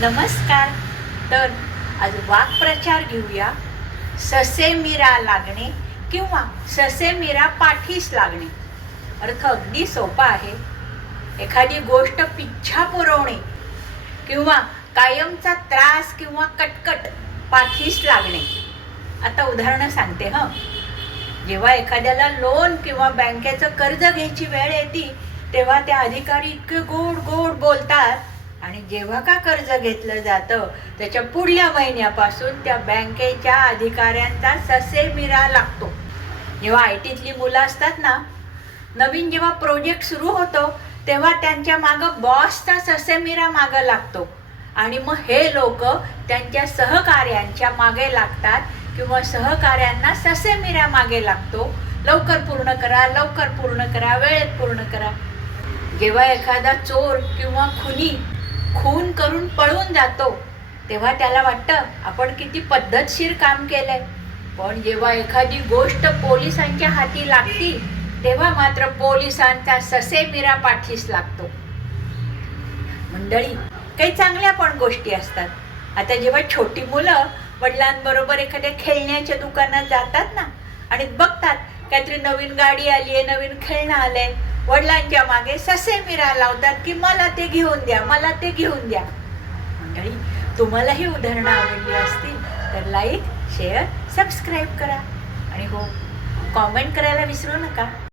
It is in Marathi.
नमस्कार. तर आज वाक्प्रचार घेऊया. ससे मिरा लागणे किंवा ससे मिरा पाठीस लागणे. अर्थ अगदी सोपा आहे. एखादी गोष्ट पिच्छा पुरवणे किंवा कायमचा त्रास किंवा कटकट पाठीस लागणे. आता उदाहरणं सांगते हं. जेव्हा एखाद्याला लोन किंवा बँकेचं कर्ज घ्यायची वेळ येते तेव्हा त्या अधिकारी इतके गोड गोड बोलतात आणि जेव्हा का कर्ज घेतलं जातं त्याच्या पुढल्या महिन्यापासून त्या बँकेच्या अधिकाऱ्यांचा ससेमिरा लागतो. जेव्हा आयटीतली मुलं असतात ना, नवीन जेव्हा प्रोजेक्ट सुरू होतो तेव्हा त्यांच्या मागं बॉसचा ससेमिरा मागं लागतो आणि मग हे लोक त्यांच्या सहकार्यांच्या मागे लागतात किंवा सहकार्यांना ससेमिरा मागे लागतो. लवकर पूर्ण करा, लवकर पूर्ण करा, वेळेत पूर्ण करा. जेव्हा एखादा चोर किंवा खुनी खून करून पळून जातो तेव्हा त्याला वाटतं आपण किती पद्धतशीर काम केलंय. पण जेव्हा एखादी गोष्ट पोलिसांच्या हाती लागती तेव्हा मात्र पोलिसांचा ससेमिरा पाठीस लागतो. मंडळी, काही चांगल्या पण गोष्टी असतात. आता जेव्हा छोटी मुलं वडिलांबरोबर एखाद्या खेळण्याच्या दुकानात जातात ना आणि बघतात काहीतरी नवीन गाडी आली आहे, नवीन खेळणं आलंय, वडिलांच्या मागे ससेमिरा लावतात की मला ते घेऊन द्या, मला ते घेऊन द्या. मंडळी, तुम्हाला ही उदाहरणं आवडली असतील तर लाईक, शेअर, सबस्क्राईब करा आणि हो, कॉमेंट करायला विसरू नका.